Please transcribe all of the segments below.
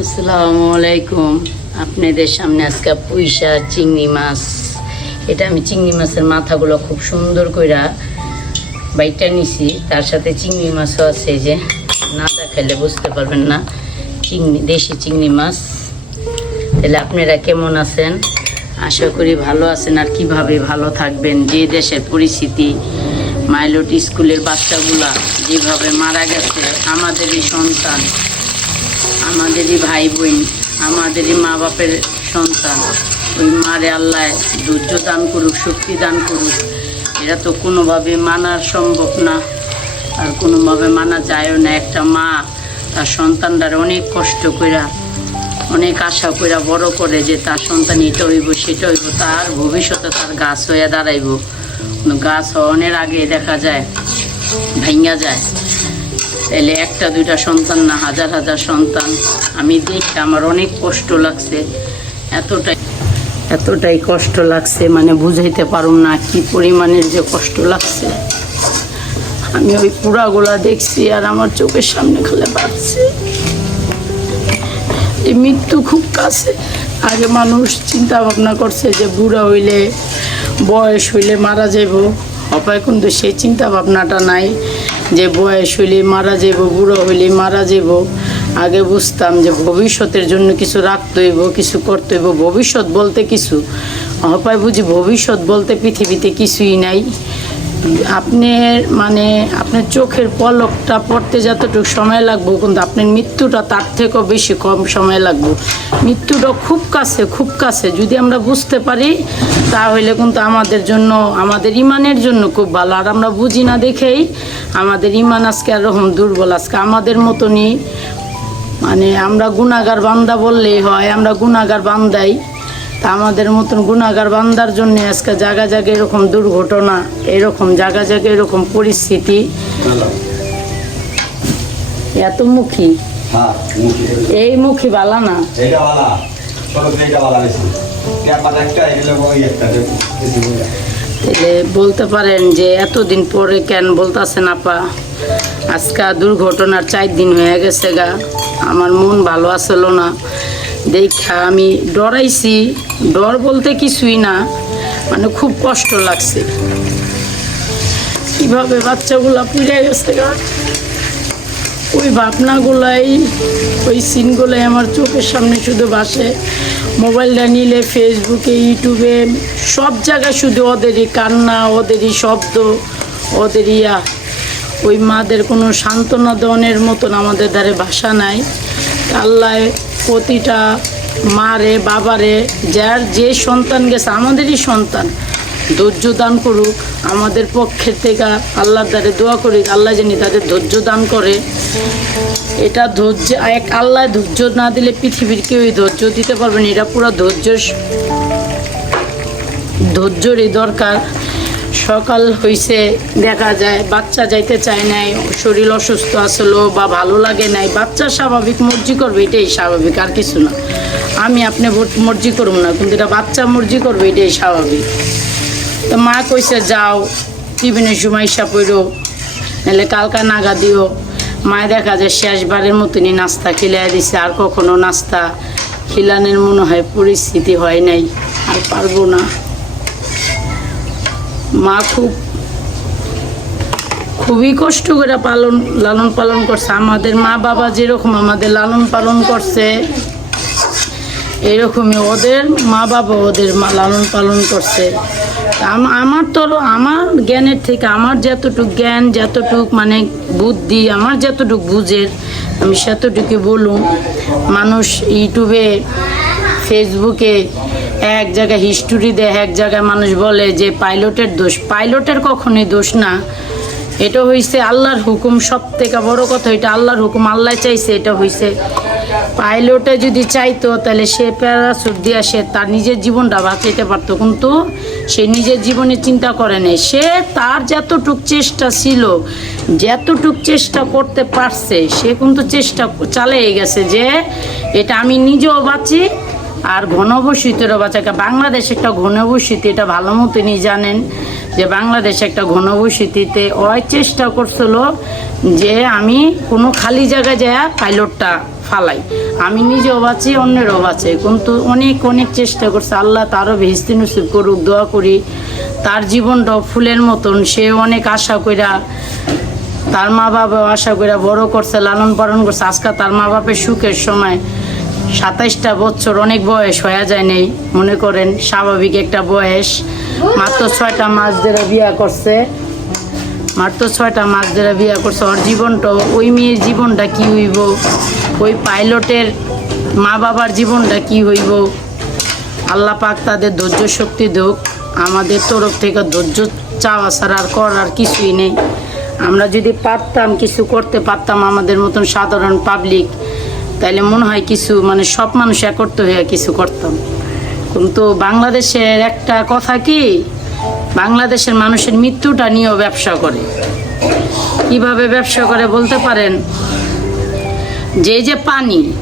আসসালামু আলাইকুম। আপনাদের সামনে আজকে পুঁইশা চিংড়ি মাছ। এটা আমি চিংড়ি মাছের মাথাগুলো খুব সুন্দর কইরা বাইটা নিছি। তার সাথে চিংড়ি মাছও আছে যে। না দেখাইলে বুঝতে পারবেন না। চিংড়ি, দেশি চিংড়ি মাছ। তাহলে আপনারা কেমন আছেন? আশা করি ভালো আছেন আর কীভাবে ভালো থাকবেন? যে দেশের পরিস্থিতি, মাইলট স্কুলের বাচ্চাগুলা যেভাবে মারা গেছে, আমাদেরই সন্তান। আমাদেরই ভাই বোন আমাদেরই মা বাপের সন্তান। ওই মারে আল্লাহ ধৈর্য দান করুক, শক্তি দান করুক। এটা তো কোনোভাবে মানার সম্ভব না, আর কোনোভাবে মানা যায়ও না। একটা মা, তার সন্তানটার অনেক কষ্ট কইরা, অনেক আশা কইরা বড় করে যে তার সন্তান এটা হইব, সেটা হইব, তার ভবিষ্যতে তার গাছ হয়ে দাঁড়াইব। গাছ হওয়ার আগে দেখা যায় ভাঙ্গা যায়। তাহলে একটা, দুইটা সন্তান না, হাজার হাজার সন্তান। আমি দেখে আমার অনেক কষ্ট লাগছে। এতটাই এতটাই কষ্ট লাগছে মানে বুঝাইতে পারুম না কি পরিমাণের যে কষ্ট লাগছে। আমি ওই পুরাগুলা দেখছি আর আমার চোখের সামনে খালে বাড়ছে এই মৃত্যু খুব কাছে। আগে মানুষ চিন্তা ভাবনা করছে যে বুড়া হইলে, বয়স হইলে মারা যাইব। অপায় কিন্তু সেই চিন্তা ভাবনাটা নাই। যে বয়স হইলে মারা যাব বুড়ো হইলে মারা যাব আগে বুঝতাম যে ভবিষ্যতের জন্য কিছু রাখতে হইব, কিছু করতে হইব। ভবিষ্যৎ বলতে কিছু? অপায় বুঝি ভবিষ্যৎ বলতে পৃথিবীতে কিছুই নাই। আপনার মানে আপনার চোখের পলকটা পড়তে যতটুকু সময় লাগবে, কিন্তু আপনার মৃত্যুটা তার থেকেও বেশি কম সময় লাগবে। মৃত্যুটা খুব কাছে খুব কাছে। যদি আমরা বুঝতে পারি, তাহলে কিন্তু আমাদের জন্য, আমাদের ইমানের জন্য খুব ভালো। আর আমরা বুঝি না দেখেই, আমাদের ইমান আজকে এরকম দুর্বল। আজকে আমাদের মতনই মানে আমরা গুণাগার বান্দা বললেই হয়, আমরা গুণাগার বান্দাই। তা আমাদের মতন গুণাগার বান্দার জন্য আজকে জায়গা জায়গায় এরকম দুর্ঘটনা এরকম জায়গা জায়গায় এরকম পরিস্থিতি। এত মুখী? হ্যাঁ এই মুখী বালা না? বলতে পারেন যে এতদিন পরে কেন বলতেছেন আপা? আজকে দুর্ঘটনার চার দিন হয়ে গেছে গা। আমার মন ভালো আসলো না। দেখা আমি ডরাইছি। ডর বলতে কিছুই না। মানে খুব কষ্ট লাগছে। কীভাবে বাচ্চাগুলা পুড়ে গেছে ওই ভাবনাগুলাই, ওই সিনগুলাই আমার চোখের সামনে শুধু বাসে মোবাইলটা নিলে ফেসবুকে, ইউটিউবে, সব জায়গায় শুধু ওদেরই কান্না, ওদেরই শব্দ ওদের ইয়া। ওই মাদের কোনো সান্ত্বনা দনের মতন আমাদের ধারে ভাষা নাই। আল্লাহ প্রতিটা মারে, বাবারে, যার যে সন্তান গেছে, আমাদেরই সন্তান, ধৈর্য দান করুক, আমাদের পক্ষের থেকে আল্লাহর দ্বারে দোয়া করি, আল্লাহ জানি তাদের ধৈর্য দান করে। এটা ধৈর্য, এক আল্লাহ ধৈর্য না দিলে পৃথিবীর কেউই ধৈর্য দিতে পারবে না এটা পুরো ধৈর্য ধৈর্যরই দরকার। সকাল হইছে, দেখা যায় বাচ্চা যাইতে চায় নাই, শরীর অসুস্থ আসলো বা ভালো লাগে নাই, বাচ্চা স্বাভাবিক, মর্জি করবে, এটাই স্বাভাবিক, আর কিছু না। আমি আপনি মর্জি করব না, কিন্তু এটা বাচ্চা মর্জি করবে, এটাই স্বাভাবিক। তো মা কইছে, যাও টিফিনের সময় ইসা পড়ো, নাহলে কালকা নাগা দিও। মায় দেখা যায় শেষবারের মতনই নাস্তা খিলাই দিছে, আর কখনো নাস্তা খিলানের মনে হয় পরিস্থিতি হয় নাই, আর পারব না। মা খুব, খুবই কষ্ট করে পালন, লালন পালন করছে। আমাদের মা বাবা যেরকম আমাদের লালন পালন করছে, এরকমই ওদের মা বাবা ওদের মা- লালন পালন করছে। আমার তো, আমার জ্ঞানের থেকে আমার যতটুক জ্ঞান, যতটুক মানে বুদ্ধি, আমার যতটুক বুঝের আমি সেতটুকু বলুন। মানুষ ইউটিউবে, ফেসবুকে এক জায়গায় হিস্টোরি দেয়, এক জায়গায় মানুষ বলে যে পাইলটের দোষ। পাইলটের কখনোই দোষ না। এটা হইছে আল্লাহর হুকুম সব থেকে বড় কথা এটা আল্লাহর হুকুম, আল্লাহ চাইছে এটা হইছে। পাইলটে যদি চাইতো, তাহলে সে প্যারাসুট দিয়া সে তার নিজের জীবনটা বাঁচাইতে পারতো। কিন্তু সে নিজের জীবনে চিন্তা করে নেই। সে তার যতটুক চেষ্টা ছিল, যতটুক চেষ্টা করতে পারছে, সে কিন্তু চেষ্টা চালিয়ে গেছে যে, এটা আমি নিজেও বাঁচি আর ঘনবসতিরও বাচ্চাকে বাংলাদেশ একটা ঘনবসতি, এটা ভালো মতনই জানেন যে বাংলাদেশ একটা ঘনবসতিতে ওই চেষ্টা করছিল যে আমি কোনো খালি জায়গায় যায় পাইলটটা ফালাই। আমি নিজেও বাঁচি, অন্যেরও বাঁচে। কিন্তু অনেক অনেক চেষ্টা করছে। আল্লাহ তারও ভেস্তি নসিব করুক, দোয়া করি। তার জীবনটাও ফুলের মতন। সে অনেক আশা কইরা, তার মা বাবা আশা করে বড় করছে, লালন পালন করছে। আজকে তার মা বাপের সুখের সময় সাতাইশটা বছর অনেক বয়স হয়ে যায় নেই। মনে করেন স্বাভাবিক একটা বয়স। মাত্র ছয়টা মাস ধরে বিয়া করছে। মাত্র ছয়টা মাস ধরে বিয়া করছে। ওর জীবনটা, ওই মেয়ের জীবনটা কি হইব? ওই পাইলটের মা বাবার জীবনটা কি হইব? আল্লাহ পাক তাদের ধৈর্য শক্তি দেখ আমাদের তরফ থেকে ধৈর্য চাওয়া ছাড়া আর করার কিছুই নেই। আমরা যদি পারতাম, কিছু করতে পারতাম আমাদের মতন সাধারণ পাবলিক তাইলে মনে হয় কিছু মানে সব মানুষ একত্র হয়ে কিছু করতাম। কিন্তু বাংলাদেশের একটা কথা কি? বাংলাদেশের মানুষের মৃত্যুটা নিয়েও ব্যবসা করে। কীভাবে ব্যবসা করে বলতে পারেন? যে যে পানি,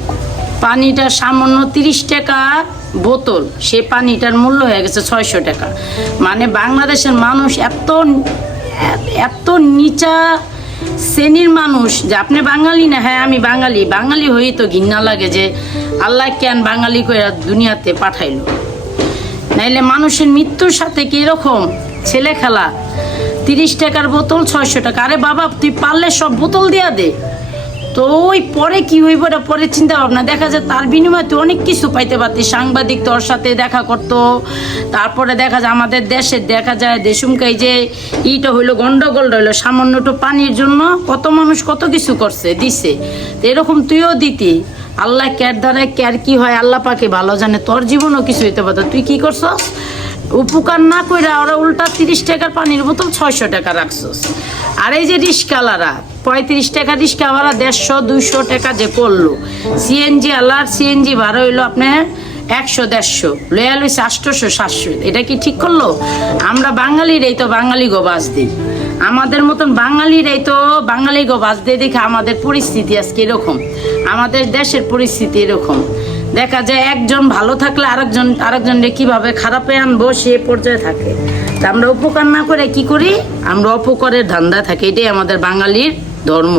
পানিটা সামান্য তিরিশ টাকা বোতল সে পানিটার মূল্য হয়ে গেছে ছয়শো টাকা। মানে বাংলাদেশের মানুষ এত এত নিচা শ্রেণির মানুষ যে আপনি বাঙালি না হ্যাঁ আমি বাঙালি। বাঙালি হয়েই তো ঘৃণা লাগে যে আল্লাহ কেন বাঙালি করে দুনিয়াতে পাঠাইল। নাইলে মানুষের মৃত্যুর সাথে কীরকম ছেলে খেলা তিরিশ টাকার বোতল ছয়শো টাকা। আরে বাবা, তুই পারলে সব বোতল দিয়া দে। তো ওই পরে কি হইব এটা পরে চিন্তা ভাবনা। দেখা যায় তার বিনিময়ে তুই অনেক কিছু পাইতে পারতি। সাংবাদিক তোর সাথে দেখা করতো। তারপরে দেখা যায় আমাদের দেশে দেখা যায় দেশুমকাই যে ইটা হইল, গন্ডগোল রইল, সামান্য একটু পানির জন্য কত মানুষ কত কিছু করছে, দিছে। তো এরকম তুইও দিতি। আল্লাহ ক্যার দ্বারা ক্যার কি হয়, আল্লাহ পাকে ভালো জানে। তোর জীবনও কিছু হইতে পারতো। তুই কি করছস? উপকার না কইরা ওরা উল্টা তিরিশ টাকার পানির বোতল ছয়শো টাকা রাখছস। আর এই যে রিস্কালারা পঁয়ত্রিশ টাকা রিস্কাওয়ালা দেড়শো, দুইশো টাকা যে করল সিএনজি আলার সিএনজি ভাড়া হইল আপনার একশো, দেড়শো। লয়া লইছে আটশোশো, সাতশো। এটা কি ঠিক করল? আমরা বাঙালিরাই তো বাঙালি গো বাস দিই। আমাদের মতন বাঙালিরাই তো বাঙালি গো বাস দিয়ে দেখে আমাদের পরিস্থিতি আজকে এরকম। আমাদের দেশের পরিস্থিতি এরকম। দেখা যায় একজন ভালো থাকলে আরেকজন আরেকজনকে কীভাবে খারাপে আনব সে পর্যায়ে থাকে। তা আমরা উপকার না করে কি করি? আমরা অপকারের ধান্দা থাকি। এটাই আমাদের বাঙালির ধর্ম।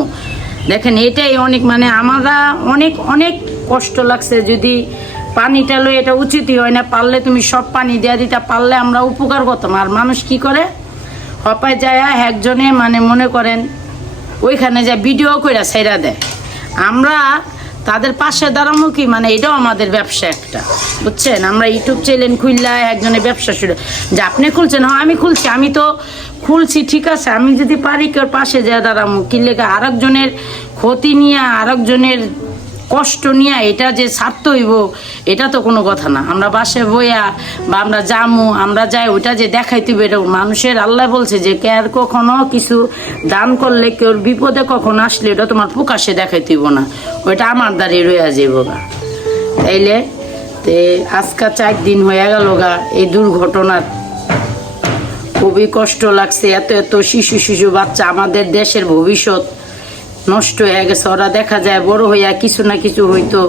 দেখেন, এটাই অনেক মানে আমরা অনেক অনেক কষ্ট লাগছে যদি পানিটা লো এটা উচিতই হয় না, পারলে তুমি সব পানি দেওয়া দিতে, পারলে আমরা উপকার করতাম। আর মানুষ কি করে? হপায় যায় একজনে মানে মনে করেন, ওইখানে যা ভিডিও করে সেরা দেয়। আমরা তাদের পাশে দাঁড়ানো কি? মানে এটাও আমাদের ব্যবসা একটা, বুঝছেন? আমরা ইউটিউব চ্যানেল খুললে, একজনের ব্যবসা শুরু, যে আপনি খুলছেন হ্যাঁ আমি খুলছি, আমি তো খুলছি, ঠিক আছে? আমি যদি পারি কেউ পাশে যা দাঁড়ামো? কি আরেকজনের ক্ষতি নিয়ে, আরেকজনের কষ্ট নিয়ে এটা যে ছাড়ত হইব, এটা তো কোনো কথা না। আমরা বাসে বইয়া বা আমরা জামু আমরা যাই, ওইটা যে দেখাইতে এটা মানুষের আল্লাহ বলছে যে, কে আর কখনো কিছু দান করলে কেউ বিপদে কখনো আসলে এটা তোমার প্রকাশে দেখাইতেইব না। ওইটা আমার দ্বারে রয়ে যাইব গা। তাইলে তে আজকা চার দিন হয়ে গেল গা, এই দুর্ঘটনার খুবই কষ্ট লাগছে। এত এত শিশু শিশু বাচ্চা আমাদের দেশের ভবিষ্যৎ নষ্ট হয়ে গেছে। ওরা দেখা যায় বড় হইয়া কিছু না কিছু হইতো।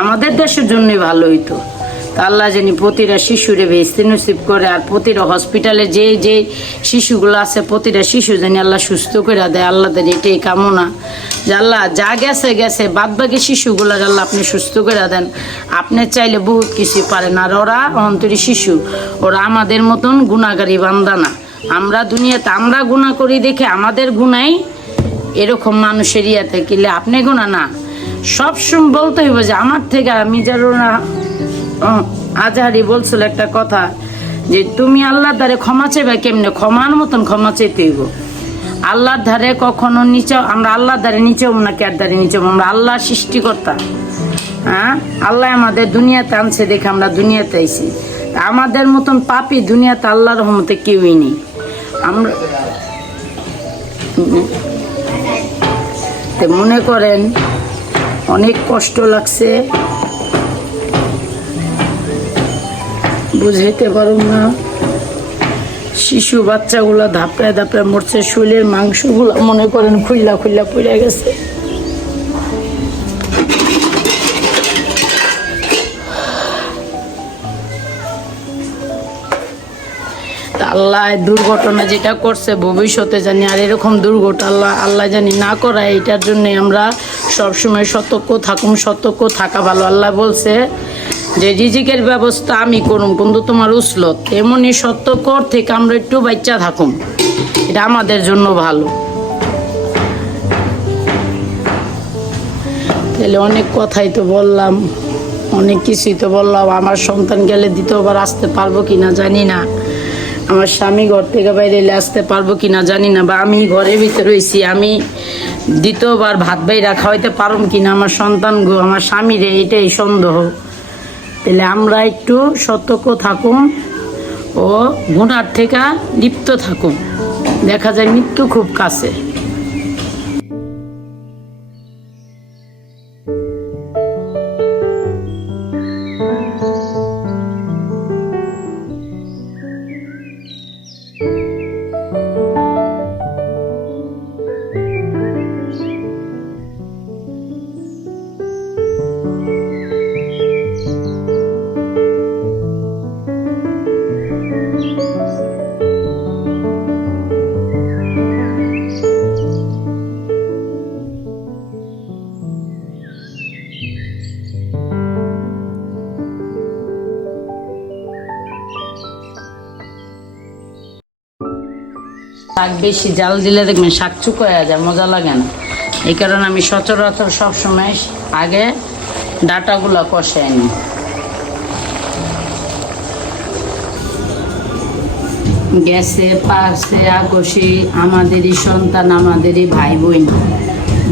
আমাদের দেশের জন্যই ভালো হইতো। আল্লাহ জানি প্রতিটা শিশুরে ভেস্তি নসিব করে আর প্রতিটা হসপিটালে যে যে শিশুগুলো আছে, প্রতিটা শিশু জানি আল্লাহ সুস্থ করে দেয়। আল্লাহদের এটাই কামনা। যে আল্লাহ যা গেছে গেছে বাদ বাকি শিশুগুলো আল্লাহ আপনি সুস্থ করে দেন। আপনি চাইলে বহুত কিছু পারেন। আর ওরা অন্তরী শিশু, ওরা আমাদের মতন গুণাগারী বান্দা না। আমরা দুনিয়াতে আমরা গুণা করি দেখে আমাদের গুণাই এরকম মানুষের ইয়াতে। কিলে আপনি গোনা না। সবসময় বলতে হইব যে, আমার থেকে যারা আজহারি বলছিল একটা কথা যে, তুমি আল্লাহর দ্বারে ক্ষমা চাইবে কেমনে? ক্ষমার মতন ক্ষমা চাইতে হইব। আল্লাহর ধারে কখনো নিচে আমরা আল্লাহর ধারে নিচে না কার ধারে নিচে হব? আমরা আল্লাহ সৃষ্টিকর্তা। হ্যাঁ? আল্লাহ আমাদের দুনিয়াতে আনছে দেখে আমরা দুনিয়াতে আইছি। আমাদের মতন পাপি দুনিয়াতে আল্লাহর রহমতে কেউই নেই। আমরা মনে করেন, অনেক কষ্ট লাগছে। বুঝাইতে পারুম না। শিশু বাচ্চাগুলো ধাপড়ায় ধাপড়ায় মরছে শরীরের মাংসগুলো মনে করেন খুল্লা খুল্লা পড়ে গেছে। আল্লাহ দুর্ঘটনা যেটা করছে, ভবিষ্যতে জানি আর এরকম দুর্ঘটনা আল্লাহ আল্লাহ জানি না করায়, এটার জন্য আমরা সবসময় সতর্ক থাকুন সতর্ক থাকা ভালো। আল্লাহ বলছে যে রিজিকের ব্যবস্থা আমি করুম কিন্তু তোমার উসলত। এমনই সত্য কর থেকে আমরা একটু বাচ্চা থাকুম। এটা আমাদের জন্য ভালো। তাহলে অনেক কথাই তো বললাম, অনেক কিছুই তো বললাম। আমার সন্তান গেলে দ্বিতীয়বার আসতে পারব কি না জানি না। আমার স্বামী ঘর থেকে বাইরে এলে আসতে পারব কি না জানি না, বা আমি ঘরের ভিতরে রয়েছি, আমি দ্বিতীয়বার ভাত বাইরা খাওয়াইতে পারব কি না? আমার সন্তান আমার স্বামীরে এটাই সন্দেহ। তাহলে আমরা একটু সতর্ক থাকুন ও গুণার থেকে লিপ্ত থাকুন। দেখা যায় মৃত্যু খুব কাছে। শাক বেশি জাল দিলে দেখবেন শাক চুকোয়া যায়, মজা লাগে না। এই কারণে আমি সচরাচর সবসময় আগে ডাটাগুলো কষে আনি গেছে, পারছে আকসি আমাদেরই সন্তান, আমাদেরই ভাই বোন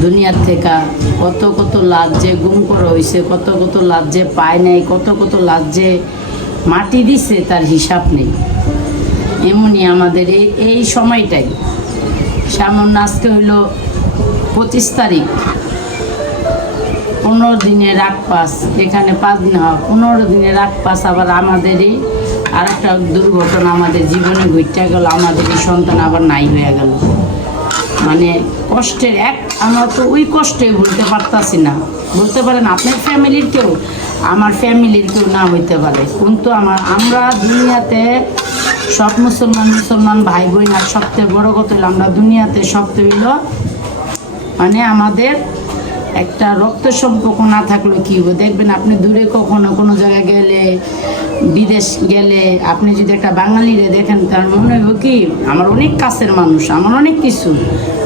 দুনিয়ার থেকে কত কত যে গুম করা হয়েছে কত কত যে পায় নাই, কত কত যে মাটি দিছে, তার হিসাব নেই। এমনই আমাদের এই এই সময়টাই। সামন আজকে হইল পঁচিশ তারিখ। পনেরো দিনের রাগ পাস, এখানে পাঁচ দিন হওয়া। পনেরো দিনের রাগ পাস আবার আমাদেরই আর একটা দুর্ঘটনা আমাদের জীবনে ঘুরতে গেল আমাদেরই সন্তান আবার নাই হয়ে গেল। মানে কষ্টের এক, আমরা তো ওই কষ্টে বলতে পারতাছি না। বলতে পারেন আপনার ফ্যামিলির কেউ, আমার ফ্যামিলির কেউ না হইতে পারে। কিন্তু আমার, আমরা দুনিয়াতে সব মুসলমান মুসলমান ভাই বোন আর সবথেকে বড় কথা হলো আমরা দুনিয়াতে সব হইল মানে আমাদের একটা রক্ত সম্পর্ক না থাকলে কি হবে? দেখবেন আপনি দূরে কখনো কোনো জায়গায় গেলে, বিদেশ গেলে, আপনি যদি একটা বাঙালিরে দেখেন, তার মনে হবে কি, আমার অনেক কাছের মানুষ, আমার অনেক কিছু।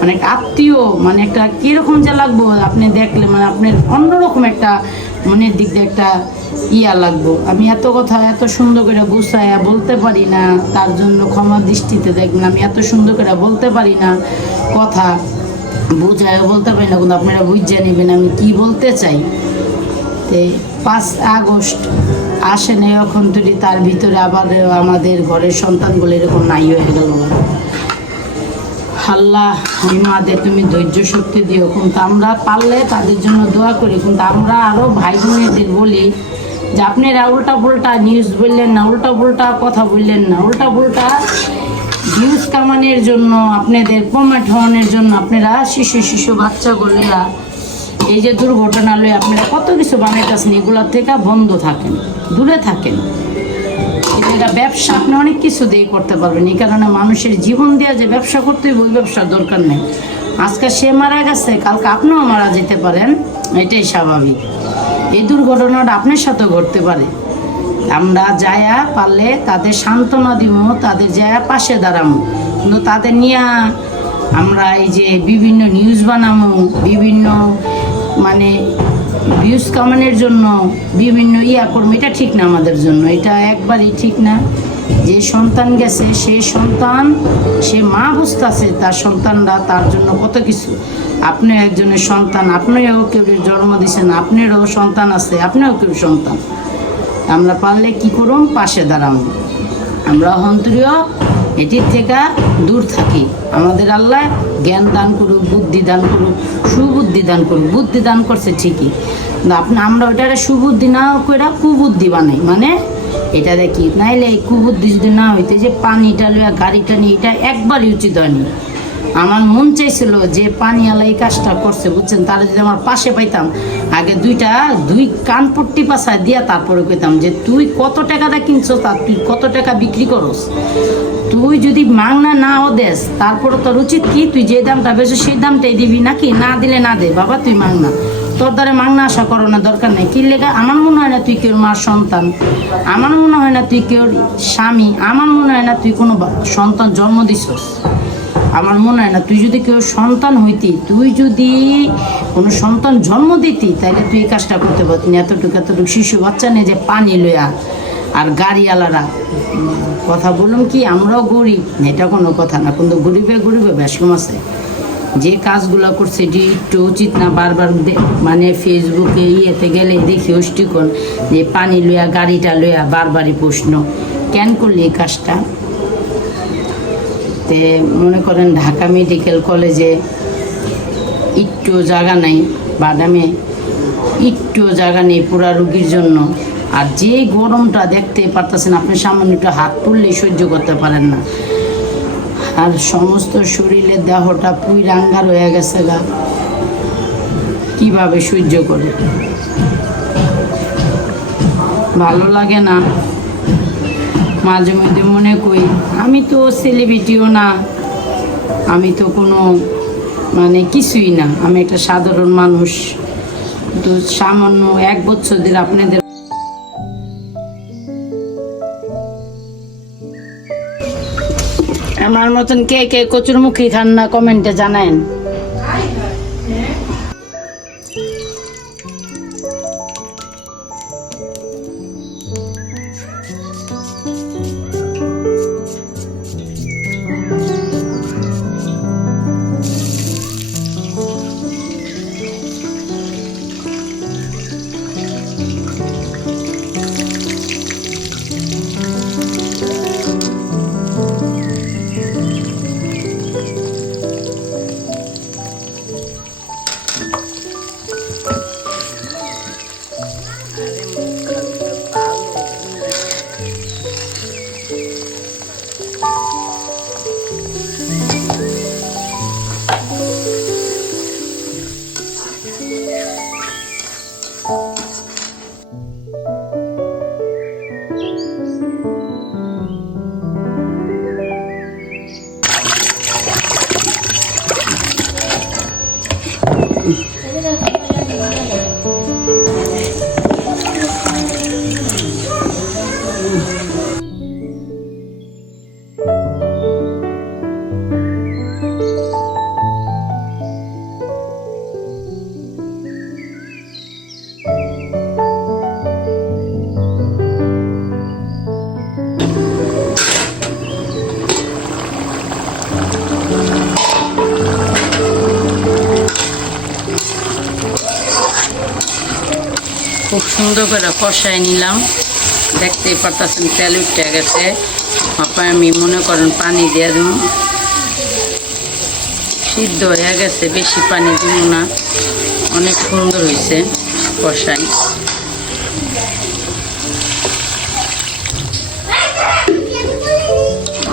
মানে আত্মীয় মানে একটা কীরকম যে লাগবো, আপনি দেখলে মানে আপনার অন্যরকম একটা মনের দিক দিয়ে একটা ইয়া লাগবো। আমি এত কথা এত সুন্দর করে গুছাইয়া বলতে পারি না, তার জন্য ক্ষমা দৃষ্টিতে দেখবেন আমি এত সুন্দর করে বলতে পারি না কথা। বুঝায় বলতে পারি না, কিন্তু আপনারা বুঝে নেবেন আমি কি বলতে চাই। তে পাঁচ আগস্ট আসে নেই এখন তুলি তার ভিতরে আবার আমাদের ঘরের সন্তানগুলো এরকম নাই হয়ে গেল। আল্লাহ মাদের তুমি ধৈর্য শক্তি দিও, কিন্তু আমরা পারলে তাদের জন্য দোয়া করি, কিন্তু আমরা আরও ভাই বোনেদের বলি যে, আপনারা উল্টা পুল্টা নিউজ বললেন না উল্টা পুল্টা কথা বললেন না উল্টা পুল্টা ভিউজ কামানোর জন্য, আপনাদের প্রমাট হওয়ানোর জন্য আপনারা শিশু শিশু বাচ্চা বাচ্চাগুলোরা এই যে দুর্ঘটনা লয়ে আপনারা কত কিছু বানাইতেছেন এগুলোর থেকে বন্ধ থাকেন, দূরে থাকেন। এটা ব্যবসা, আপনি অনেক কিছু দিয়ে করতে পারবেন। এই কারণে মানুষের জীবন দেওয়া যে ব্যবসা করতে ওই ব্যবসার দরকার নেই। আজকে সে মারা গেছে, কালকে আপনিও মারা যেতে পারেন, এটাই স্বাভাবিক। এই দুর্ঘটনাটা আপনার সাথেও ঘটতে পারে। আমরা যায়া পারলে তাদের সান্ত্বনা দিব, তাদের যায়া পাশে দাঁড়াবো কিন্তু তাদের নিয়ে আমরা এই যে বিভিন্ন নিউজ বানাবো বিভিন্ন মানে ভিউজ কামানোর জন্য বিভিন্ন ইয়া করব এটা ঠিক না আমাদের জন্য, এটা একবারই ঠিক না। যে সন্তান গেছে সেই সন্তান, সে মা বুঝতেছে তার সন্তানরা তার জন্য কত কিছু। আপনি একজনের সন্তান, আপনিও কেউ জন্ম দিয়েছেন আপনারও সন্তান আছে, আপনিও কেউ সন্তান। আমরা পারলে কি করুম পাশে দাঁড়াবো। আমরা অহন্তরীয়, এটির থেকে দূর থাকি। আমাদের আল্লাহ জ্ঞান দান করুক, বুদ্ধি দান করুক, সুবুদ্ধি দান করুক। বুদ্ধি দান করছে ঠিকই। আপনি, আমরা ওটারে সুবুদ্ধি না করে কুবুদ্ধি বানাই। মানে এটা দেখি, নাইলে এই কুবুদ্ধি যদি না হইতে যে পানিটা লইয়া গাড়িটা নিয়ে এটা একবারই উচিত হয়নি। আমার মন চাইছিল যে পানিওয়ালা এই কাজটা করছে, বুঝছেন? তাহলে যদি আমার পাশে পাইতাম, আগে দুইটা, দুই কান পট্টি পাশায় দিয়া তারপরে কইতাম যে, তুই কত টাকাটা কিনছো তার তুই কত টাকা বিক্রি করস? তুই যদি মাংনা নাও দেস, তারপরে তোর উচিত কি? তুই যে দামটা বেশি সেই দামটাই দিবি নাকি? না দিলে না দে, বাবা, তুই মাংনা। তোর দ্বারা মাংনা আশা করো না, দরকার নেই। কি লেগা, আমার মনে হয় না তুই কেউ মার সন্তান। আমার মনে হয় না তুই কেউ স্বামী। আমার মনে হয় না তুই কোনো সন্তান জন্ম দিছস। আমার মনে হয় না, তুই যদি কেউ সন্তান হইতি, তুই যদি কোনো সন্তান জন্ম দিতি তাহলে তুই এই কাজটা করতে পারতি না। এতটুকু এতটুকু শিশু বাচ্চা নেই যে পানি লয়া আর গাড়িওয়ালারা কথা বললাম কি, আমরাও গরিব। এটা কোনো কথা না, কিন্তু গরিবে গরিবে বেশ কম আছে। যে কাজগুলো করছে, এটি একটু উচিত না, বারবার মানে ফেসবুকে ইয়েতে গেলে দেখি অষ্টিকোণ, যে পানি লইয়া, গাড়িটা লইয়া বারবারই প্রশ্ন, কেন করলি এই কাজটা? তে মনে করেন ঢাকা মেডিকেল কলেজে একটু জায়গা নাই, বাদামে একটু জায়গা নেই পুরা রুগীর জন্য। আর যে গরমটা দেখতে পারতেছেন, আপনি সামান্য একটু হাত তুললেই সহ্য করতে পারেন না। আর সমস্ত শরীরের দেহটা পুই রাঙ্গার হয়ে গেছে গা। কীভাবে সহ্য করে? ভালো লাগে না। মাঝে মধ্যে মনে করি। আমি তো সেলিব্রিটিও না, আমি তো কোনো মানে কিছুই না। আমি একটা সাধারণ মানুষ। তো সামান্য এক বছর দিন আপনাদের আমার মতন কে কে কচুরমুখী খান না কমেন্টে জানান সুন্দর করে কষায় নিলাম। দেখতেই পারতেছেন তেল উঠে গেছে। তারপর আমি মনে করেন পানি দিয়ে দেব। সিদ্ধ হয়ে গেছে, বেশি পানি দিব না। অনেক সুন্দর হয়েছে কষাই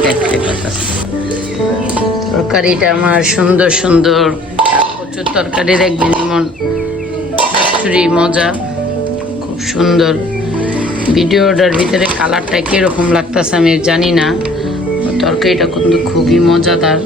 দেখতে তরকারিটা আমার সুন্দর সুন্দর। প্রচুর তরকারি দেখবেন কচুরি মজা। খুব সুন্দর ভিডিওটার ভিতরে কালারটা কীরকম লাগতেছে আমি জানি না। তরকারিটা কিন্তু খুবই মজাদার।